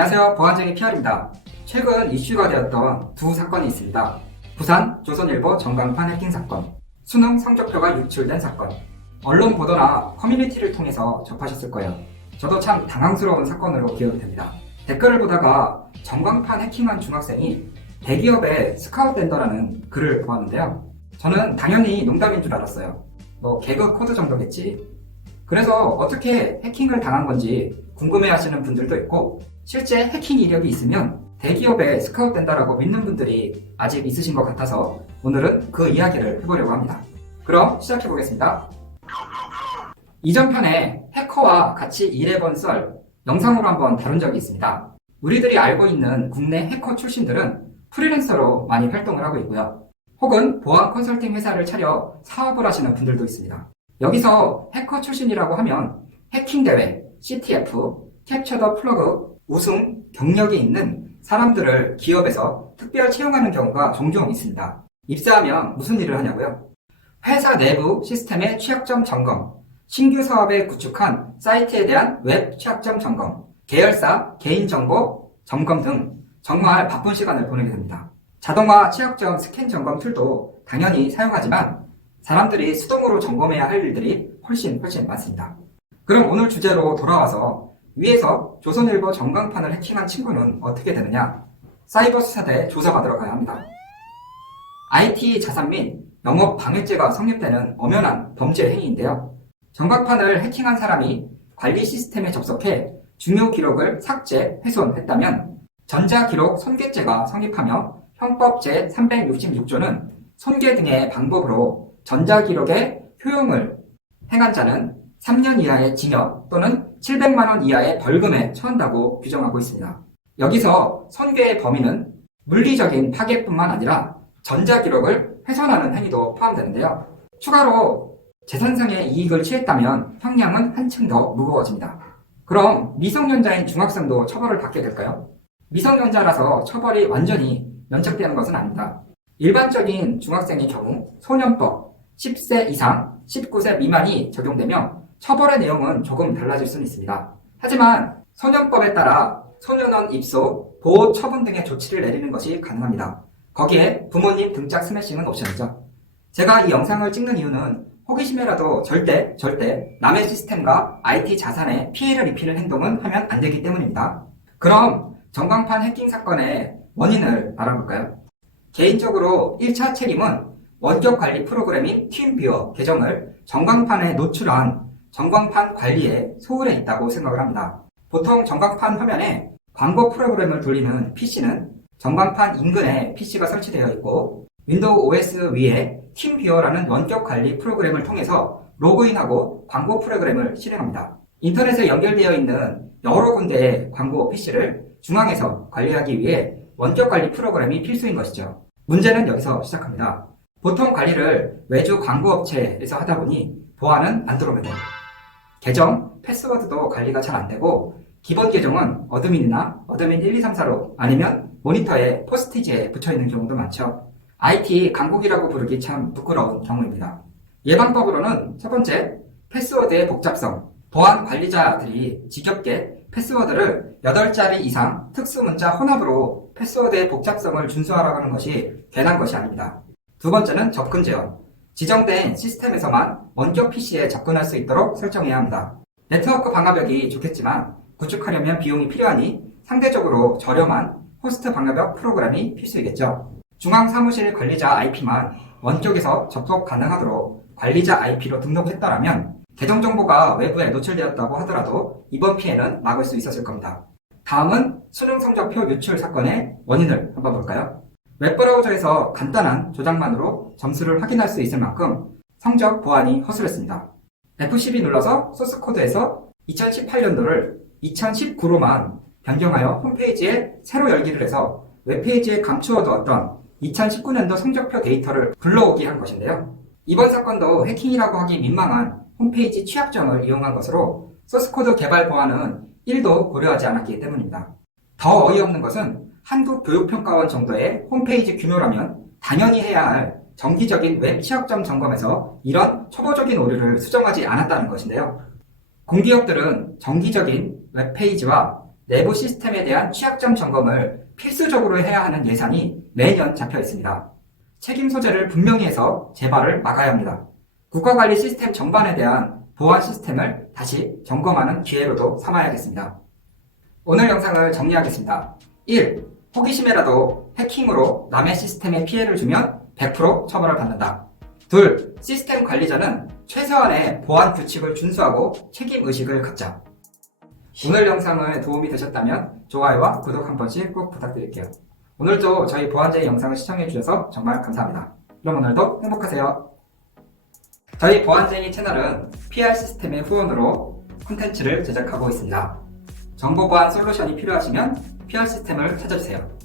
안녕하세요. 보안쟁이 PR입니다. 최근 이슈가 되었던 두 사건이 있습니다. 부산 조선일보 전광판 해킹 사건, 수능 성적표가 유출된 사건. 언론 보도나 커뮤니티를 통해서 접하셨을 거예요. 저도 참 당황스러운 사건으로 기억이 됩니다. 댓글을 보다가 전광판 해킹한 중학생이 대기업에 스카웃된다라는 글을 보았는데요. 저는 당연히 농담인 줄 알았어요. 개그 코드 정도겠지. 그래서 어떻게 해킹을 당한 건지 궁금해 하시는 분들도 있고, 실제 해킹 이력이 있으면 대기업에 스카웃된다라고 믿는 분들이 아직 있으신 것 같아서 오늘은 그 이야기를 해보려고 합니다. 그럼 시작해 보겠습니다. 이전 편에 해커와 같이 일해본 썰 영상으로 한번 다룬 적이 있습니다. 우리들이 알고 있는 국내 해커 출신들은 프리랜서로 많이 활동을 하고 있고요. 혹은 보안 컨설팅 회사를 차려 사업을 하시는 분들도 있습니다. 여기서 해커 출신이라고 하면 해킹대회, CTF, 캡처 더 플러그 우승 경력이 있는 사람들을 기업에서 특별 채용하는 경우가 종종 있습니다. 입사하면 무슨 일을 하냐고요? 회사 내부 시스템의 취약점 점검, 신규 사업에 구축한 사이트에 대한 웹 취약점 점검, 계열사 개인정보 점검 등 정말 바쁜 시간을 보내게 됩니다. 자동화 취약점 스캔 점검 툴도 당연히 사용하지만 사람들이 수동으로 점검해야 할 일들이 훨씬 많습니다. 그럼 오늘 주제로 돌아와서 위에서 조선일보 전광판을 해킹한 친구는 어떻게 되느냐? 사이버 수사대에 조사받으러 가야 합니다. IT 자산 및 영업 방해죄가 성립되는 엄연한 범죄 행위인데요. 전광판을 해킹한 사람이 관리 시스템에 접속해 중요 기록을 삭제, 훼손했다면 전자기록 손괴죄가 성립하며 형법 제366조는 손괴 등의 방법으로 전자기록의 효용을 행한 자는 3년 이하의 징역 또는 700만 원 이하의 벌금에 처한다고 규정하고 있습니다. 여기서 손괴의 범위는 물리적인 파괴뿐만 아니라 전자기록을 훼손하는 행위도 포함되는데요. 추가로 재산상의 이익을 취했다면 형량은 한층 더 무거워집니다. 그럼 미성년자인 중학생도 처벌을 받게 될까요? 미성년자라서 처벌이 완전히 면책되는 것은 아닙니다. 일반적인 중학생의 경우 소년법 10세 이상 19세 미만이 적용되며 처벌의 내용은 조금 달라질 수는 있습니다. 하지만 소년법에 따라 소년원 입소, 보호 처분 등의 조치를 내리는 것이 가능합니다. 거기에 부모님 등짝 스매싱은 옵션이죠. 제가 이 영상을 찍는 이유는 호기심에라도 절대 남의 시스템과 IT 자산에 피해를 입히는 행동은 하면 안 되기 때문입니다. 그럼 전광판 해킹 사건의 원인을 알아볼까요? 개인적으로 1차 책임은 원격 관리 프로그램인 팀뷰어 계정을 전광판에 노출한 전광판 관리에 소홀해 있다고 생각을 합니다. 보통 전광판 화면에 광고 프로그램을 돌리는 PC는 전광판 인근에 PC가 설치되어 있고 윈도우 OS 위에 팀뷰어라는 원격 관리 프로그램을 통해서 로그인하고 광고 프로그램을 실행합니다. 인터넷에 연결되어 있는 여러 군데의 광고 PC를 중앙에서 관리하기 위해 원격 관리 프로그램이 필수인 것이죠. 문제는 여기서 시작합니다. 보통 관리를 외주 광고 업체에서 하다 보니 보안은 안드로메다. 계정, 패스워드도 관리가 잘 안되고 기본 계정은 어드민이나 어드민 1, 2, 3, 4로 아니면 모니터에 포스티지에 붙여있는 경우도 많죠. IT 강국이라고 부르기 참 부끄러운 경우입니다. 예방법으로는 첫 번째, 패스워드의 복잡성. 보안 관리자들이 지겹게 패스워드를 8자리 이상 특수문자 혼합으로 패스워드의 복잡성을 준수하라고 하는 것이 괜한 것이 아닙니다. 두 번째는 접근 제한. 지정된 시스템에서만 원격 PC에 접근할 수 있도록 설정해야 합니다. 네트워크 방화벽이 좋겠지만 구축하려면 비용이 필요하니 상대적으로 저렴한 호스트 방화벽 프로그램이 필수이겠죠. 중앙사무실 관리자 IP만 원격에서 접속 가능하도록 관리자 IP로 등록했다라면 계정 정보가 외부에 노출되었다고 하더라도 이번 피해는 막을 수 있었을 겁니다. 다음은 수능 성적표 유출 사건의 원인을 한번 볼까요? 웹브라우저에서 간단한 조작만으로 점수를 확인할 수 있을 만큼 성적 보안이 허술했습니다. F12 눌러서 소스코드에서 2018년도를 2019로만 변경하여 홈페이지에 새로 열기를 해서 웹페이지에 감추어두었던 2019년도 성적표 데이터를 불러오게 한 것인데요. 이번 사건도 해킹이라고 하기 민망한 홈페이지 취약점을 이용한 것으로 소스코드 개발 보안은 1도 고려하지 않았기 때문입니다. 더 어이없는 것은 한국교육평가원 정도의 홈페이지 규모라면 당연히 해야 할 정기적인 웹 취약점 점검에서 이런 초보적인 오류를 수정하지 않았다는 것인데요. 공기업들은 정기적인 웹페이지와 내부 시스템에 대한 취약점 점검을 필수적으로 해야 하는 예산이 매년 잡혀 있습니다. 책임 소재를 분명히 해서 재발을 막아야 합니다. 국가관리 시스템 전반에 대한 보안 시스템을 다시 점검하는 기회로도 삼아야겠습니다. 오늘 영상을 정리하겠습니다. 1. 호기심에라도 해킹으로 남의 시스템에 피해를 주면 100% 처벌을 받는다. 2. 시스템 관리자는 최소한의 보안 규칙을 준수하고 책임의식을 갖자. 오늘 영상을 도움이 되셨다면 좋아요와 구독 한 번씩 꼭 부탁드릴게요. 오늘도 저희 보안제의 영상을 시청해주셔서 정말 감사합니다. 그럼 오늘도 행복하세요. 저희 보안제이 채널은 PR 시스템의 후원으로 콘텐츠를 제작하고 있습니다. 정보보안 솔루션이 필요하시면 PR 시스템을 찾아주세요.